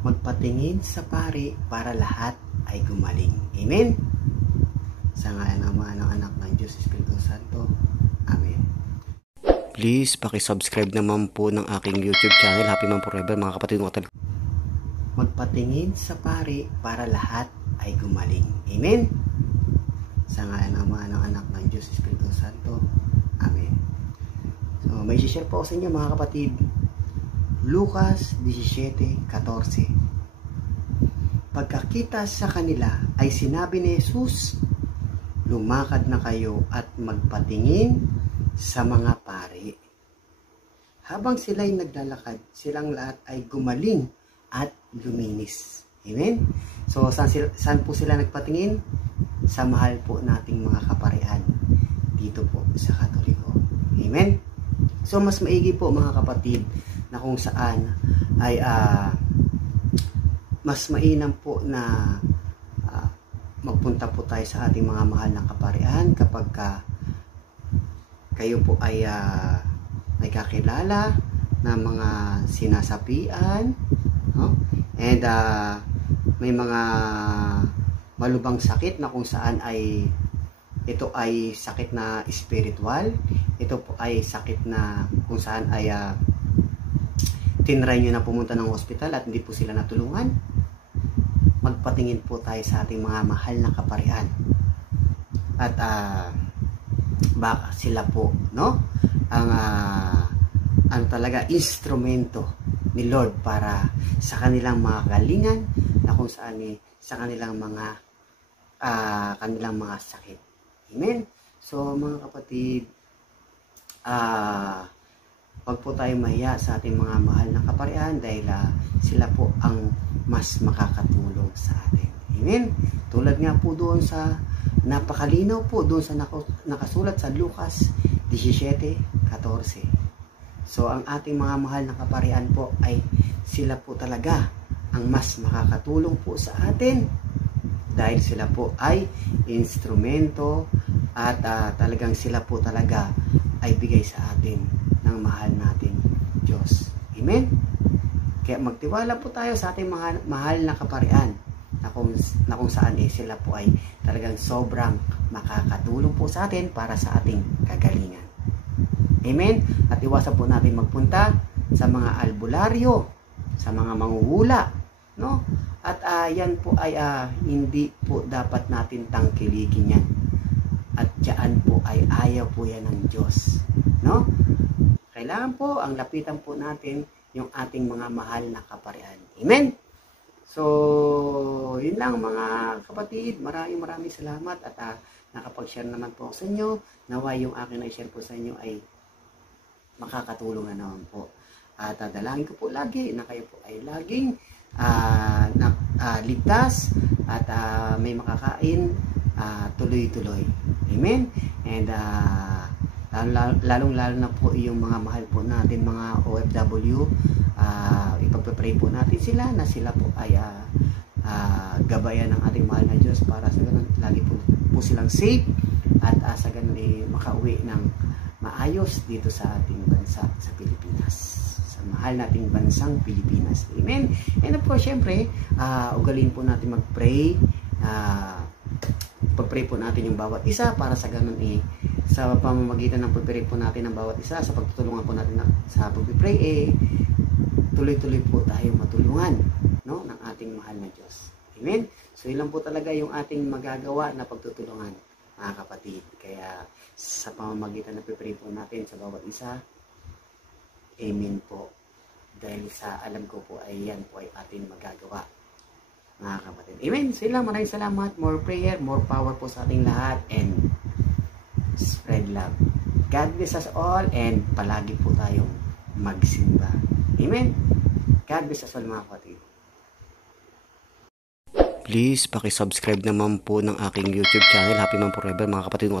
magpatingin sa pari para lahat ay gumaling. Amen? Sa ngalan ng Ama, ng Anak, ng Diyos, Espiritu Santo. Amen. Please, subscribe naman po ng aking YouTube channel, Happy Man Forever, mga kapatid ko. Magpatingin sa pari para lahat ay gumaling. Amen? Sa ngalan ng Ama, ng Anak, ng Diyos, Espiritu Santo. Amen. So, may share po sa inyo mga kapatid. Lucas 17:14. Pagkakita sa kanila ay sinabi ni Jesus, lumakad na kayo at magpatingin sa mga pari. Habang sila'y naglalakad, silang lahat ay gumaling at luminis. Amen? So, saan po sila nagpatingin? Sa mahal po nating mga kaparian dito po sa Katoliko. Amen? So, mas maigi po mga kapatid na kung saan ay mas mainam po na magpunta po tayo sa ating mga mahal na kaparian kapag kayo po ay may kakilala na mga sinasapian, no? And may mga malubang sakit na kung saan ay ito ay sakit na spiritual, ito po ay sakit na kung saan ay tinry nyo na pumunta ng hospital at hindi po sila natulungan. Magpatingin po tayo sa ating mga mahal na kaparian at baka sila po, no, ang talaga instrumento ni Lord para sa kanilang mga kalingan na kung saan sa kanilang mga sakit. Amen. So mga kapatid, wag po tayo mahiya sa ating mga mahal na kaparian dahil sila po ang mas makakatulong sa atin. Amen. Tulad nga po doon sa napakalinaw po doon sa nakasulat sa Lucas 17:14. So ang ating mga mahal na kaparian po ay sila po talaga ang mas makakatulong po sa atin dahil sila po ay instrumento at talagang sila po talaga ay bigay sa atin ng mahal natin Diyos. Amen? Kaya magtiwala po tayo sa ating mga mahal na kaparian na kung saan sila po ay talagang sobrang makakatulong po sa atin para sa ating kagalingan. Amen? At iwasan po natin magpunta sa mga albularyo, sa mga manghuhula, no? At yan po ay hindi po dapat natin tangkilikin yan. At diyan po ay ayaw po yan ng Diyos, no? Kailangan po ang lapitan po natin yung ating mga mahal na kaparian. Amen? So, yun lang mga kapatid. Maraming salamat at nakapag-share naman po ako sa inyo. Nawa yung akin na i-share po sa inyo ay makakatulong na naman po. At dalangin ko po lagi na kayo po ay laging ligtas at may makakain tuloy-tuloy. Amen? And lalong-lalo na po yung mga mahal po natin, mga OFW, ipagpapray po natin sila na sila po ay gabayan ng ating mahal na Diyos para sa ganun lagi po silang safe at sa ganun makauwi ng maayos dito sa ating bansa, sa Pilipinas, sa mahal nating bansang Pilipinas. Amen? And of course, syempre, ugalin po natin mag-pray, pag-pray po natin yung bawat isa para sa ganun sa pamamagitan ng pag-pray po natin ng bawat isa, sa pagtutulungan po natin sa pag-pray, tuloy-tuloy po tayo matulungan, no, ng ating mahal na Diyos. Amen? So ilan po talaga yung ating magagawa na pagtutulungan, mga kapatid. Kaya sa pamamagitan ng pag-pray po natin sa bawat isa, amen po. Dahil sa alam ko po ay yan po ay ating magagawa, mga kapatid. Amen. Sila, maraming salamat. More prayer, more power po sa ating lahat, and spread love. God bless us all, and palagi po tayong magsimba. Amen. God bless us all, mga kapatid. Please, subscribe naman po ng aking YouTube channel, Happy Man Forever, mga kapatid ko.